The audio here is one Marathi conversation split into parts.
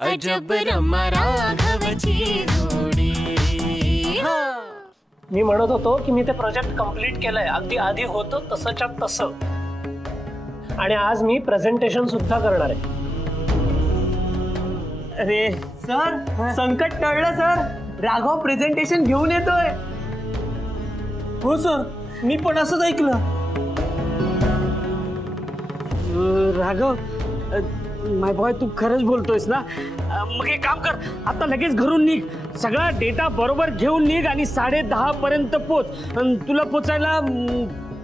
अजब रमा राघवची जोडी। मी म्हणत होतो की मी ते प्रोजेक्ट कंप्लीट केलंय, अगदी आधी होतं तसंच्या तसं, आणि आज मी प्रेझेंटेशन सुद्धा करणार आहे। अरे सर, संकट टळलं सर, राघव प्रेझेंटेशन घेऊन येतोय। हो सर, मी पण असंच ऐकलं। राघव, माय बॉय, तू खरंच बोलतोयस ना? मग एक काम कर, आता लगेच घरून निघ, सगळा डेटा बरोबर घेऊन निघ आणि 10:30 पर्यंत पोच। तुला पोचायला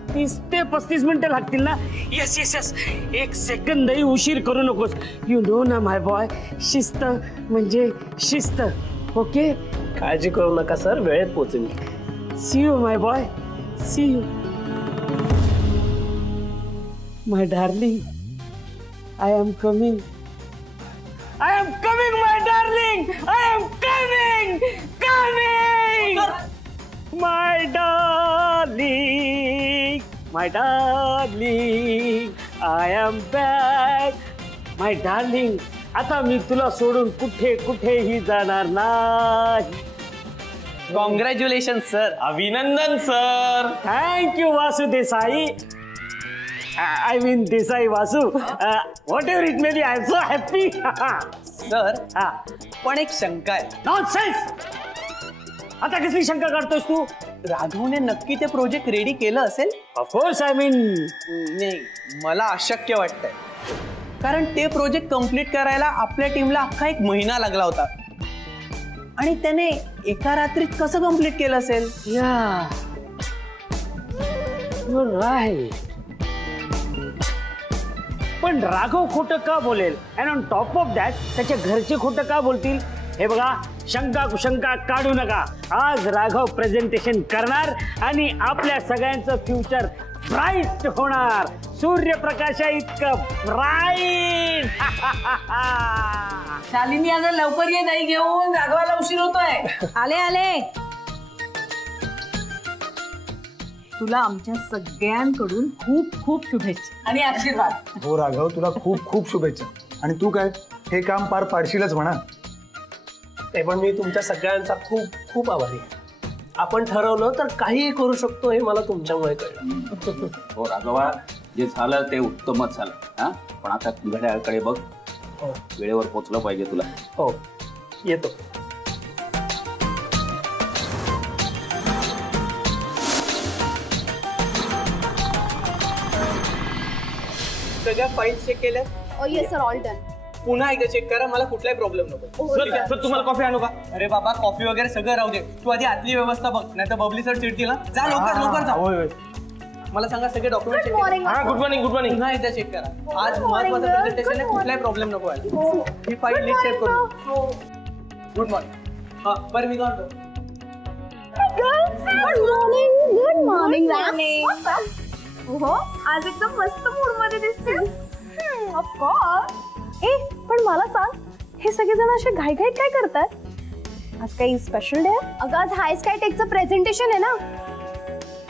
30 ते 35 मिनिटं लागतील ना? यस यस यस, एक सेकंदही उशीर करू नकोस। यू नो ना माय बॉय, शिस्त म्हणजे शिस्त। ओके, काळजी करू नका सर, वेळेत पोचेन। See you my boy, see you my darling. I am coming. I am coming, my darling. I am coming, coming. My darling, my darling. I am back, my darling. आता मी तुला सोडून कुठे कुठेही जाणार नाही। कॉंग्रॅच्युलेशन सर, अभिनंदन sir. Thank you Vasu Desai. I mean Desai Vasu. Whatever it may be, I am so happy. Sir, पण एक शंका आहे। Nonsense! आता कसली शंका काढतोस तू? राघवने नक्की ते प्रोजेक्ट रेडी केलं असेल? Of course, I mean. नाही, मला अशक्य वाटतंय, कारण ते प्रोजेक्ट कंप्लीट करायला आपल्या टीमला अख्खा 1 महिना लागला होता, आणि त्याने एका रात्रीत कसं कंप्लीट केलं असेल? Yeah. You're right. पण राघव खोटं का बोलेल? And on top of that त्याच्या घरचे खोटं का बोलतील? हे बघा, शंका कुशंका काढू नका। आज राघव प्रेझेंटेशन करणार आणि आपल्या सगळ्यांचं फ्युचर ब्राईट होणार, सूर्यप्रकाशा इतकं ब्राईट। शालिनी, आता लवकर ये, नाही घेऊन राघवाला उशीर होतोय। आले आले। तुला आमच्या सगळ्यांकडून खूप खूप शुभेच्छा आणि आशीर्वाद। हो राघव, तुला खूप खूप शुभेच्छा, आणि तू काय हे काम पार पाडशीलच म्हणा। ते पण मी तुमच्या सगळ्यांचा खूप खूप आभारी आहे। आपण ठरवलं तर काहीही करू शकतो, हे मला तुमच्यामुळे कळलं। हो राघवा, जे झालं ते उत्तमच झालं। हा, पण आता घड्याळकडे बघ, वेळेवर पोहोचलं पाहिजे तुला। हो, येतो। सगळ्या फाईल्स चेक केल्या? Yes sir, all done. पुन्हा एकदा चेक करा, मला कुठलाही प्रॉब्लेम नको। सर, तुम्हाला कॉफी आणू का? अरे बाबा, कॉफी वगैरे सगळं राहू दे, तू आधी आतली व्यवस्था बघ, नाही तर बबली सर चिडतील ना। जा लवकर लवकर जा। मला सांगा, सगळे डॉक्युमेंट चेक केले? हां, गुड मॉर्निंग, गुड मॉर्निंग। पुन्हा एकदा चेक करा, आज महत्त्वाचं प्रेझेंटेशन आहे, कुठलाही प्रॉब्लेम नको व्हायला। ही फाईल नीट चेक करू। Good morning. हां, बरं मी काय म्हणतो? गुड मॉर्निंग हो, आज एकदम मस्त मूड मध्ये दिसते। Of course. ए, पण मला सांग, हे सगळेजण असे घाईघाईत काय करतात? आज काही स्पेशल डे आहे? अगं, आज हाय स्काय टेकचं प्रेझेंटेशन आहे ना।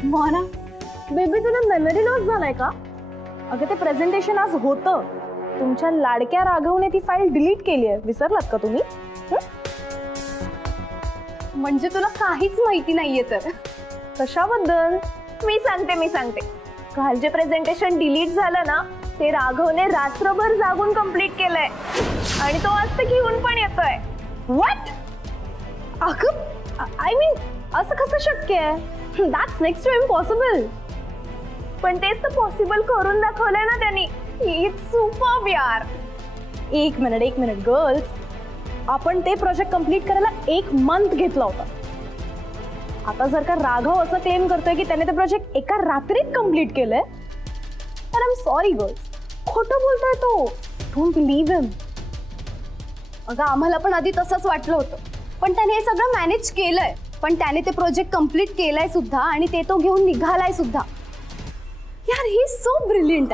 मोना बेबी, तुला मेमरी लॉस झालाय का? अगं, ते प्रेझेंटेशन आज होतं, तुमच्या लाडक्या राघवने ती फाईल डिलीट केली आहे, विसरलात का तुम्ही? म्हणजे तुला काहीच माहिती नाहीये तर? कशाबद्दल? मी सांगते। काल जे प्रेझेंटेशन डिलीट झालं ना, ते राघवने रात्रभर जागून कंप्लीट केलंय, आणि तो आज ते घेऊन पण येतोय। व्हॉट? अगं, आय मीन, असं कसं शक्य आहे? That's next to impossible. पण तेच तर पॉसिबल करून दाखवलंय ना त्यांनी। इट्स सुपर्ब यार। एक मिनिट गर्ल्स, आपण ते प्रोजेक्ट कंप्लीट करायला 1 मंथ घेतला होता। आता जर का राघव असं क्लेम करतोय की त्याने ते प्रोजेक्ट एका रात्रीत कंप्लीट केलंय, तर आय एम सॉरी गर्ल्स, खोटं बोलतोय तो। डोंट बिलीव्ह हिम। अगं, आम्हाला पण आधी तसंच वाटलं होतं, पण त्याने हे सगळं मॅनेज केलंय, पण त्याने ते प्रोजेक्ट कंप्लीट केलंय सुद्धा, आणि ते तो घेऊन निघालाय सुद्धा। यार, ही इज सो ब्रिलियंट।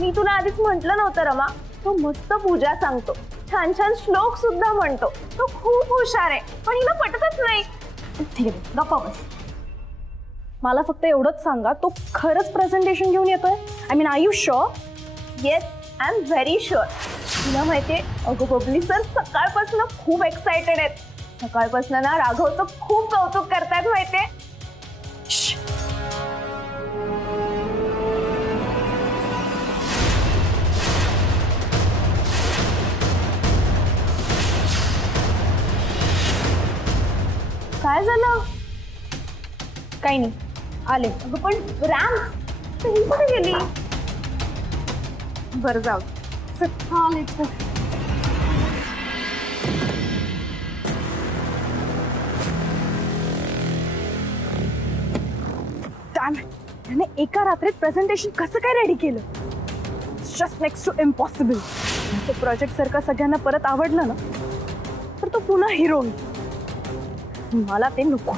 मी तुला आधीच म्हटलं नव्हतं रमा, तो मस्त पूजा सांगतो, छान छान श्लोक सुद्धा म्हणतो, तो खूप हुशार आहे, पण हिला पटतच नाही। ठीक आहे, गप्पा बस। मला फक्त एवढंच सांगा, तो खरंच प्रेझेंटेशन घेऊन येतोय? I mean, are you sure? Yes, I am very sure. तुला माहितीये अगं बबली सर सकाळपासून खूप एक्सायटेड आहेत. सकाळपासून ना राघवचं खूप कौतुक करतायत माहितीये. काय झालं? काही नाही आले. अगं पण रॅम ही कुठे गेली? बरं जाऊ आले. त्याने एका रात्रीत प्रेझेंटेशन कसं काय रेडी केलं? Just next to impossible. Project सारखं सगळ्यांना परत आवडलं ना तर तो पुन्हा हिरो होईल. मला ते नको.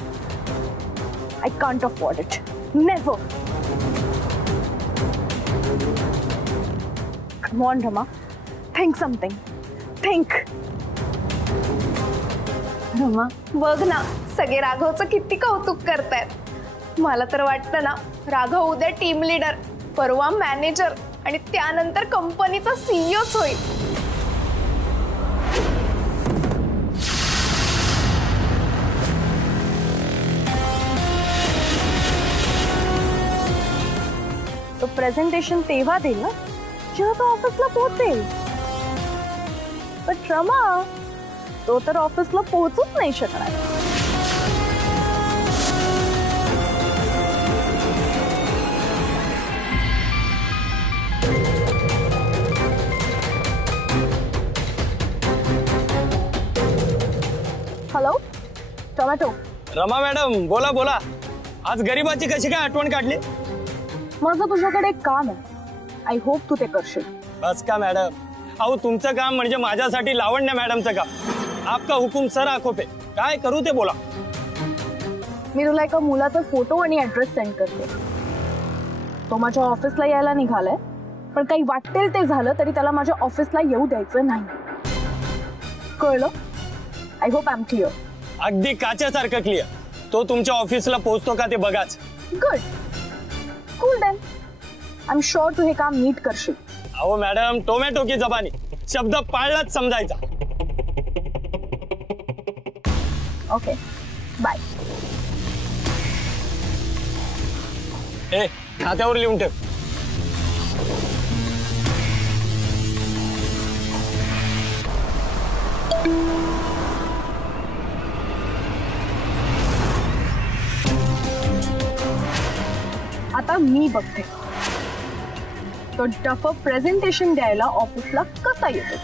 I can't afford it. Never. Come on, Rama. Think something. Think. Rama, बघ ना सगळे राघवचं किती कौतुक करतायत. मला तर वाटतं ना राघव उद्या टीम लीडर, परवा मॅनेजर आणि त्यानंतर कंपनीचा सीईओच होईल. तो प्रेझेंटेशन तेव्हा देईल ना जेव्हा तो ऑफिसला पोहोचेल. पण रमा तो तर ऑफिसला पोहोचूच नाही शकणार. Hello tomato. रमा मॅडम बोला बोला. आज गरीबाची कशी काय आठवण काढली? माझं तुझ्याकडे एक काम आहे. आय होप तू ते करशील. बस का मॅडम? अहो तुमचं काम म्हणजे माझ्यासाठी लावण्य मॅडमचं काम. आपका हुकुम सर आखो पे. काय करू ते बोला. मी तुला एका मुलाचा फोटो आणि ऍड्रेस सेंड करते. तो माझ्या ऑफिसला यायला निघालाय पण काही वाटेल ते झालं तरी त्याला माझ्या ऑफिसला येऊ द्यायचं नाही. कळलं? I hope I am clear. अगदी काचेसारखं क्लिअर. तो तुमच्या ऑफिसला पोहोचतो का ते बघाच. Good. Cool then. I am sure तू हे काम नीट करशील. अहो मॅडम टोमॅटो की जबानी. शब्द पाळलाच समजायचा. Okay bye. ए खात्यावर लिहून ठेव. आता मी बघते तो डफ प्रेझेंटेशन द्यायला ऑफिसला कसा येतो.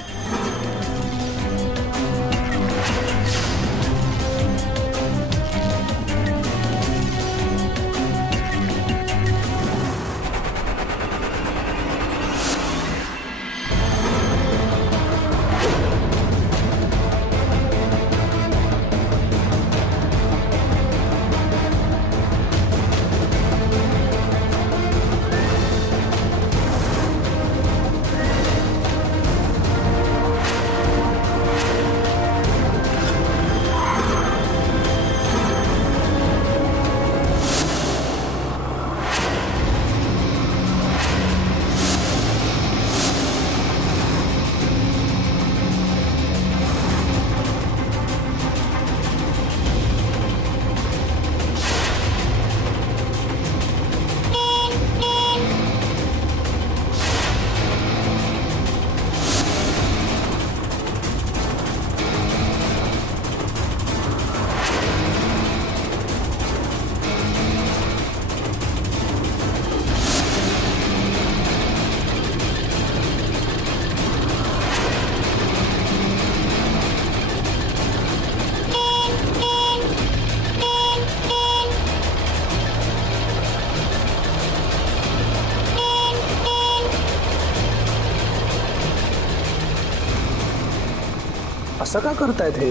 असं का करतायत हे?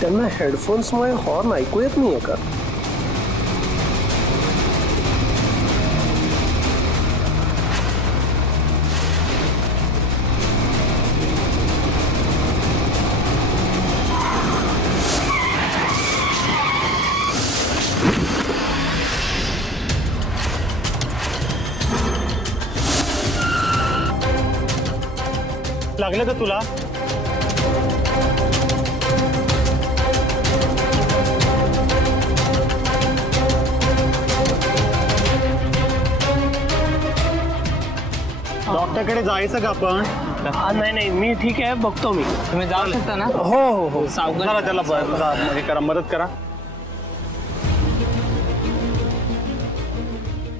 त्यांना हेडफोन्समुळे हॉर्न ऐकू येत नाहीये का? लागलं का तुला? डॉक्टरकडे जायचं का आपण? नाही नाही मी ठीक आहे, बघतो मी. तुम्ही जाऊ शकता ना? हो हो हो, चला त्याला हे करा, मदत करा.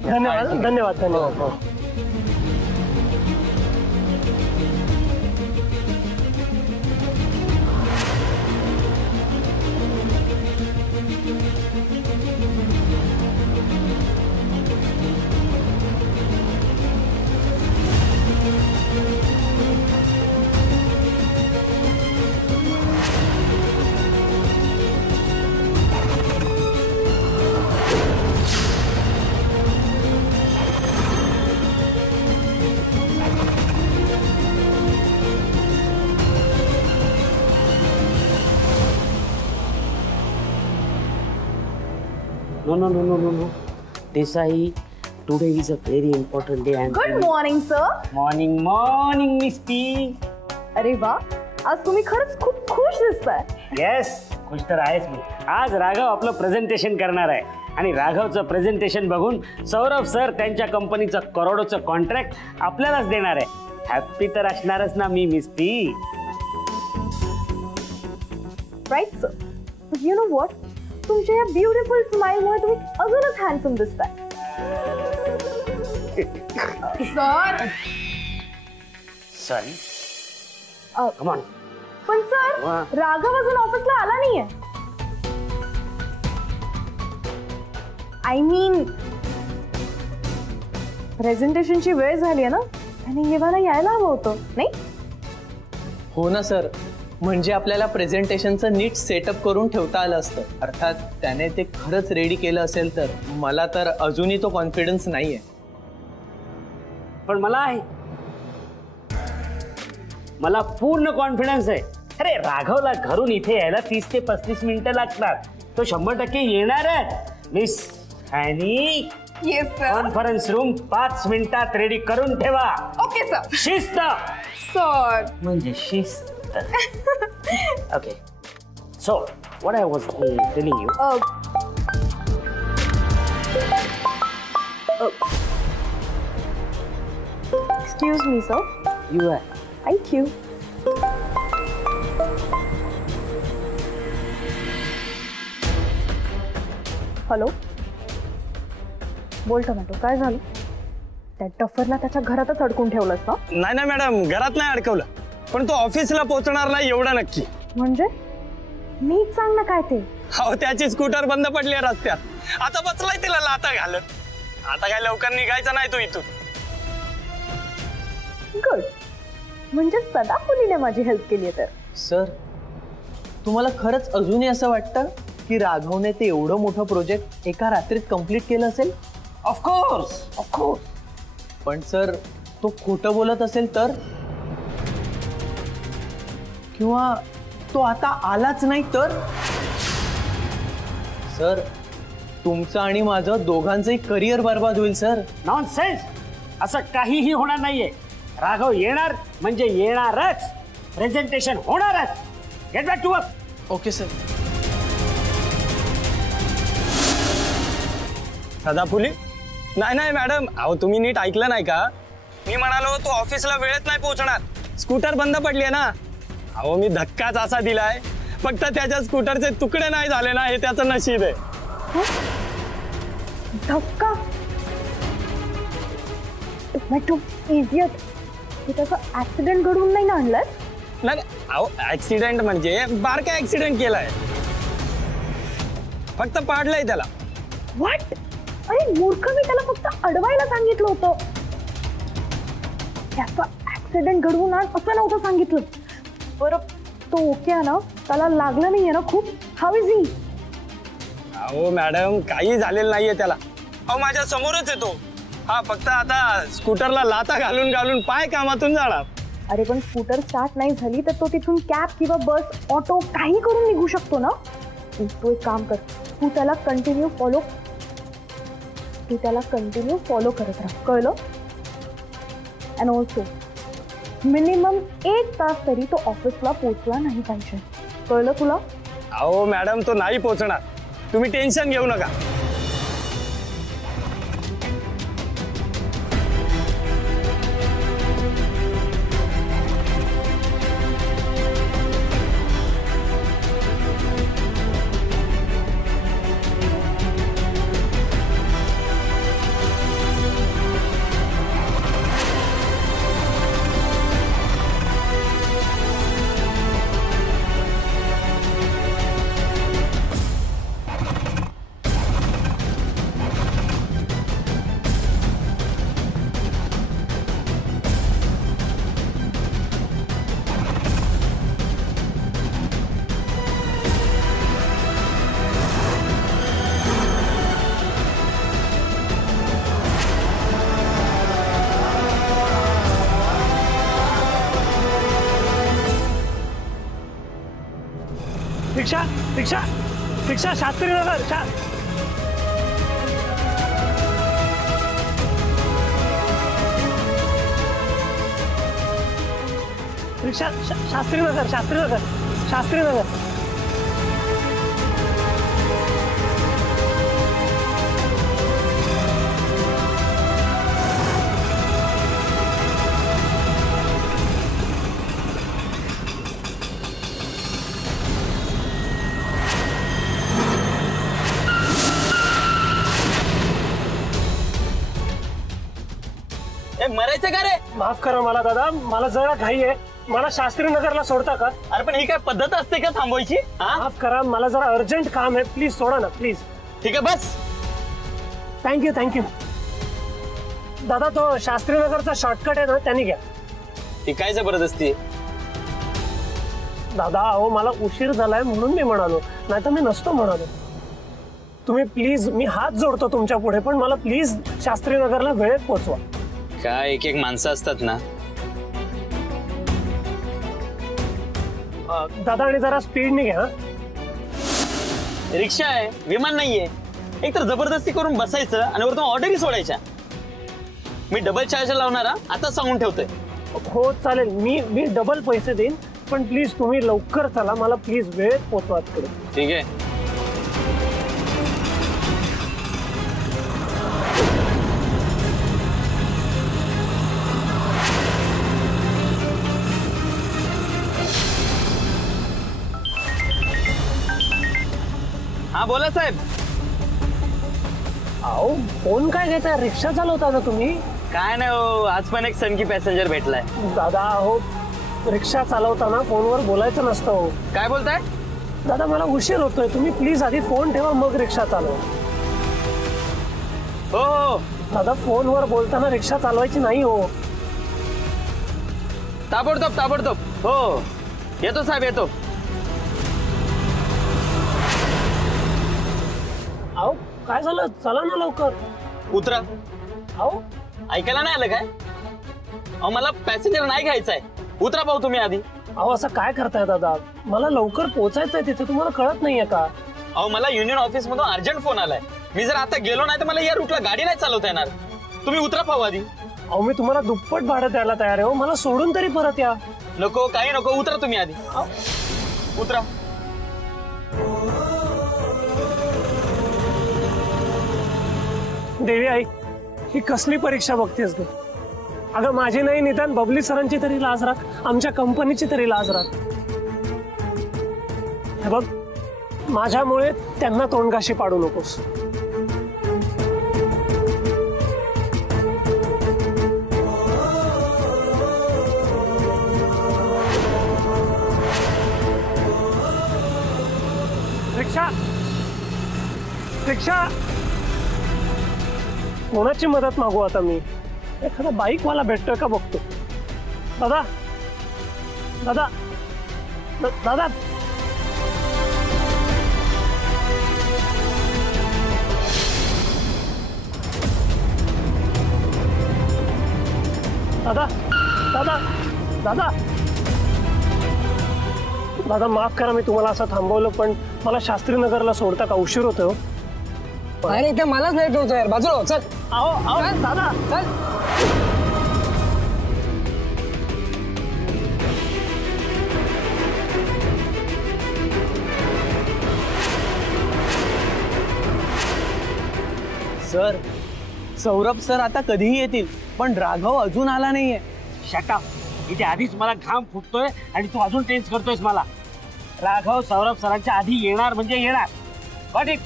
धन्यवाद धन्यवाद धन्यवाद. No. Desai, today is a very important day. Good morning sir. Morning, Miss P. अरे वा, आज तुम्ही खरंच खूप खुश दिसताय. Yes, खुश तर आहेच मी. आज राघव आपलं प्रेझेंटेशन करणार आहे आणि राघवचं प्रेझेंटेशन बघून सौरभ सर त्यांच्या कंपनीचं करोडोचं कॉन्ट्रॅक्ट आपल्यालाच देणार आहे. हॅप्पी तर असणारच ना मी, miss P. Right sir. You know what, तुमच्या या ब्युटिफुल स्माइलमुळे तुम्ही अजूनच हँडसम दिसताय. सर. सॉरी. Come on. पण सर, राघव अजून ऑफिसला आला नाहीये. आय मीन, प्रेझेंटेशनची वेळ झाली आहे ना, त्याने येवायला यायला हवं होतं नाही? हो ना सर, म्हणजे आपल्याला प्रेझेंटेशनचं नीट सेटअप करून ठेवता आलं असतं. अर्थात त्याने ते खरंच रेडी केलं असेल तर. मला तर अजूनही तो कॉन्फिडन्स नाहीये. पण मला आहे, मला पूर्ण कॉन्फिडन्स आहे. अरे राघवला घरून इथे यायला 30 ते 35 मिनिटं लागतात. तो 100% येणारच. Miss Honey, yes sir. Conference room 5 मिनिटात रेडी करून ठेवा. Okay sir. शिस्त सर. म्हणजे शिस्त. Okay, so what I was telling you. Excuse me, sir. You are. Thank you. Hello. बोल टोमॅटो, काय झालं? त्या डफरला त्याच्या घरातच अडकून ठेवलंस ना? नाही मॅडम, घरात नाही अडकवलं, पण तो ऑफिसला पोहोचणार नाही एवढं नक्की. म्हणजे नीट सांग ना काय ते. हो, त्याची स्कूटर बंद पडली आहे रस्त्यात. आता बसलाय तिला लाथा घालत. आता काय लवकर निघायचं नाही तो इथून. गुड. म्हणजे सदाफुलीने माझी हेल्प केली तर. सर, तुम्हाला खरंच अजूनही असं वाटतं की राघवने ते एवढं मोठं प्रोजेक्ट एका रात्रीत कम्प्लीट केलं असेल? ऑफकोर्स. पण सर, तो खोटं बोलत असेल तर? किंवा तो आता आलाच नाही तर? सर, तुमचं आणि माझं दोघांचंही करिअर बर्बाद होईल सर. नॉनसेन्स. असं काहीही होणार नाहीये. राघव येणार म्हणजे येणारच. प्रेझेंटेशन होणारच. Get back to work. Okay sir. Sadafuli? नाही मॅडम, अहो तुम्ही नीट ऐकलं नाही का? मी म्हणालो तो ऑफिसला वेळेत नाही पोहोचणार. स्कूटर बंद पडली आहे ना. अहो मी धक्काच असा दिलाय, फक्त त्याच्या स्कूटरचे तुकडे नाही झाले ना, हे त्याचं नशीब आहे. धक्का? Tomato idiot. तू त्याचा ऍक्सिडेंट घडवून नाही ना आणलाय? नाही, अहो ऍक्सिडेंट म्हणजे बारका ऍक्सिडेंट केलाय, फक्त पाडलंय त्याला. व्हॉट? अरे मूर्ख, मी त्याला फक्त अडवायला सांगितलं होतं. त्याचा ऍक्सिडेंट घडवून आण असं नव्हतं सांगितलं. बरं, तो ओके आहे ना? त्याला लागलं नाहीये ना खूप? How is he? अहो मॅडम, काही झालेलं नाहीये त्याला. अहो माझ्या समोरच येतो. हा फक्त आता स्कूटरला लाथा घालून घालून पाय कामातून जाणार. अरे पण स्कूटर स्टार्ट नाही झाली तर तो तिथून कॅब किंवा बस, ऑटो काही करून निघू शकतो ना. तू एक काम कर, तू त्याला कंटिन्यू फॉलो करत राहा, कळलं? अँड ऑल्सो मिनिमम 1 तास तरी तो ऑफिसला पोहोचला नाही पाहिजे, कळलं तुला? अहो मॅडम तो नाही पोहोचणार, तुम्ही टेन्शन घेऊ नका. रिक्षा रिक्षा रिक्षा शास्त्री नगर रिक्षा शास्त्री नगर शास्त्री नगर शास्त्री नगर. मरायचं का रे? माफ करा मला दादा, मला जरा घाई आहे, मला शास्त्री नगरला सोडता का? अरे पण ही काय पद्धत असते का थांबवायची? माफ करा, मला जरा अर्जंट काम आहे, प्लीज सोडा ना प्लीज. ठीक आहे बस. Thank you thank you. दादा तो शास्त्री नगरचा शॉर्टकट आहे ना, त्यांनी घ्या. ही काय जबरदस्ती? दादा अहो मला उशीर झालाय म्हणून मी म्हणालो, नाही तर मी नसतो म्हणालो. तुम्ही प्लीज, मी हात जोडतो तुमच्या पुढे, पण मला प्लीज शास्त्री नगरला वेळेत पोहोचवा. काय एक एक माणसं असतात ना. दादा आणि जरा स्पीडने घ्या. रिक्षा आहे, विमान नाहीये. एक तर जबरदस्ती करून बसायचं आणि वरतून ऑर्डरही सोडायच्या. मी डबल चार्ज लावणार आता सांगून ठेवतोय. हो चालेल, मी डबल पैसे देईन, पण प्लीज तुम्ही लवकर चला, मला प्लीज वेळेत पोहोचवा तिकडे. ठीक आहे. हा बोला साहेब. अहो फोन काय घेताय, रिक्षा चालवता ना तुम्ही? काय नाही हो, आज पण एक सनकी पॅसेंजर भेटलाय. दादा अहो रिक्षा चालवताना फोनवर बोलायचं नसतं हो. काय बोलताय? दादा मला उशीर होतोय, तुम्ही प्लीज आधी फोन ठेवा मग रिक्षा चालवा. हो हो दादा फोनवर बोलताना रिक्षा चालवायची नाही हो. ताबडतोब ताबडतोब. हो येतो साहेब येतो. अहो काय झालं, चला ना लवकर. उतरा. अहो ऐकायला नाही आलं काय? अहो मला पॅसेंजर नाही घ्यायचंय, उतरा भाऊ तुम्ही आधी. अहो असं काय करताय दादा, मला लवकर पोहोचायचंय तिथे, तुम्हाला कळत नाहीये का? अहो मला युनियन ऑफिस मधून अर्जंट फोन आलाय, मी जर आता गेलो नाही तर मला या रूटला गाडी नाही चालवता येणार. तुम्ही उतरा भाऊ आधी. अहो मी तुम्हाला दुप्पट भाडं द्यायला तयार आहे हो, मला सोडून तरी परत या. नको काही नको, उतरा तुम्ही आधी. उतरा. देवी आई, ही कसली परीक्षा बघतेस ग? अगं माझी नाही, निदान बबली सरांची तरी लाज राख, आमच्या कंपनीची तरी लाज राख. हे बघ, माझ्यामुळे त्यांना तोंडघाशी पाडू नकोस. रिक्षा रिक्षा. कोणाची मदत मागू आता मी? एखादा बाईकवाला भेटतोय का बघतो. दादा दादा दादा. दादा दादा दादा दादा माफ करा, मी तुम्हाला असं थांबवलं, पण मला शास्त्री नगरला सोडता का? उशीर होतोय. अरे इथे मलाच लेट होतो यार, बाजूला चल. आओ आओ दादा चल. सर सौरभ सर आता कधीही येतील पण राघव अजून आला नाहीये. शटअप इथे आधीच मला घाम फुटतोय आणि तू अजून टेन्स करतोयस मला. राघव सौरभ सरांच्या आधी येणार म्हणजे येणार. Got it?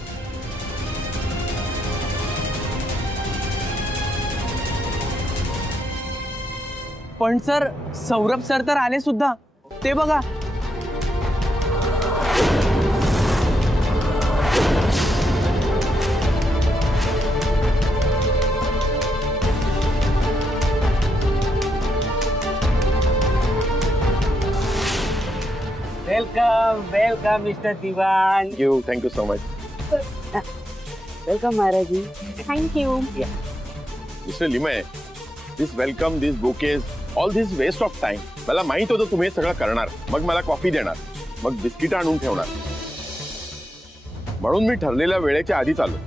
पण सर सौरभ सर तर आले सुद्धा. ते बघा. Welcome welcome mister Diwan. Thank you so much. Welcome Maharaj ji. Thank you. Mister Limaye, this welcome, this bouquets, all this waste of time. मला माहित होतं तुम्ही हे सगळं करणार. मग मला कॉफी देणार, मग बिस्किट आणून ठेवणार, म्हणून मी ठरलेल्या वेळेच्या आधीच आलो.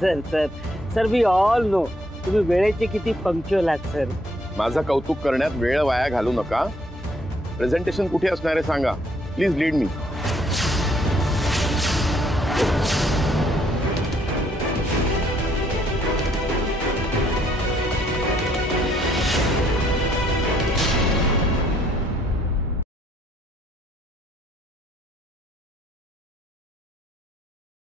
Sir sir sir we all know तुम्ही वेळेचे किती पंक्च्युअल आहात सर. माझं कौतुक करण्यात वेळ वाया घालू नका. प्रेझेंटेशन कुठे असणार आहे सांगा. Please lead me.